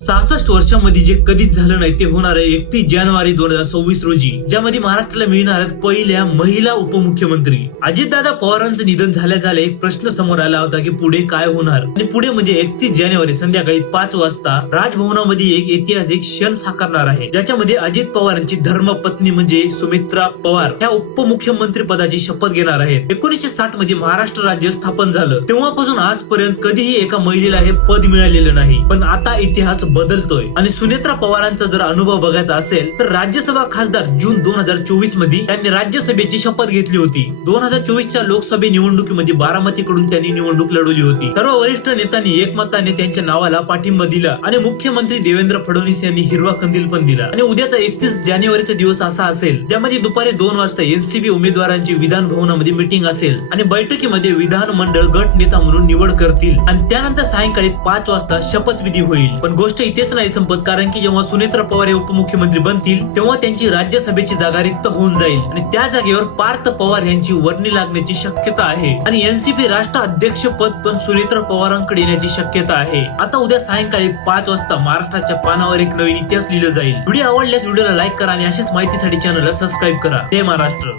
66 वर्षांमध्ये जे कधीच झालं नाही ते होणार आहे 31 जानेवारी 2026 रोजी, ज्यामध्ये महाराष्ट्राला मिळणार आहेत पहिल्या महिला उपमुख्यमंत्री. अजितदादा पवारांचं निधन झाल्या एक प्रश्न समोर आला होता की पुढे काय होणार. आणि पुढे म्हणजे 31 जानेवारी संध्याकाळी 5 वाजता राजभवनामध्ये एक ऐतिहासिक क्षण साकारणार आहे, ज्याच्यामध्ये अजित पवारांची धर्मपत्नी म्हणजे सुमित्रा पवार ह्या उपमुख्यमंत्री पदाची शपथ घेणार आहेत. 1960 मध्ये महाराष्ट्र राज्य स्थापन झालं, तेव्हापासून आजपर्यंत कधीही एका महिलेला हे पद मिळालेलं नाही. पण आता इतिहास बदलतोय आणि सुनेत्रा पवारांचा जर अनुभव बघायचा असेल तर राज्यसभा खासदार जून 2024 मध्ये त्यांनी राज्यसभेची शपथ घेतली होती. 2024च्या लोकसभा निवडणुकीमध्ये बारामतीकडून त्यांनी निवडणूक लढवली होती. सर्व वरिष्ठ नेत्यांनी एकमताने त्यांच्या नावाला पाठिंबा दिला आणि मुख्यमंत्री देवेंद्र फडणवीस यांनी हिरवा कंदील पण दिला. आणि उद्याचा 31 जानेवारीचा दिवस असा असेल ज्यामध्ये दुपारी 2 वाजता एनसीपी उमेदवारांची विधान भवनामध्ये मीटिंग असेल आणि बैठकीमध्ये विधानमंडळ गट नेता म्हणून निवड करतील आणि त्यानंतर सायंकाळी 5 वाजता शपथविधी होईल. पण गोष्ट इथेच नाही संपत, कारण की जेव्हा सुनेत्रा पवार हे उपमुख्यमंत्री बनतील तेव्हा त्यांची राज्यसभेची जागा रिक्त होऊन जाईल आणि त्या जागेवर पार्थ पवार यांची वर्णी लागण्याची शक्यता आहे आणि एनसीपी राष्ट्राध्यक्ष पद पण सुनेत्रा पवारांकडे येण्याची शक्यता आहे. आता उद्या सायंकाळी 5 वाजता महाराष्ट्राच्या पानावर एक नवीन इतिहास लिहिलं जाईल. व्हिडिओ आवडल्यास व्हिडिओला लाईक करा आणि अशाच माहितीसाठी चॅनलला सबस्क्राईब करा. जय महाराष्ट्र.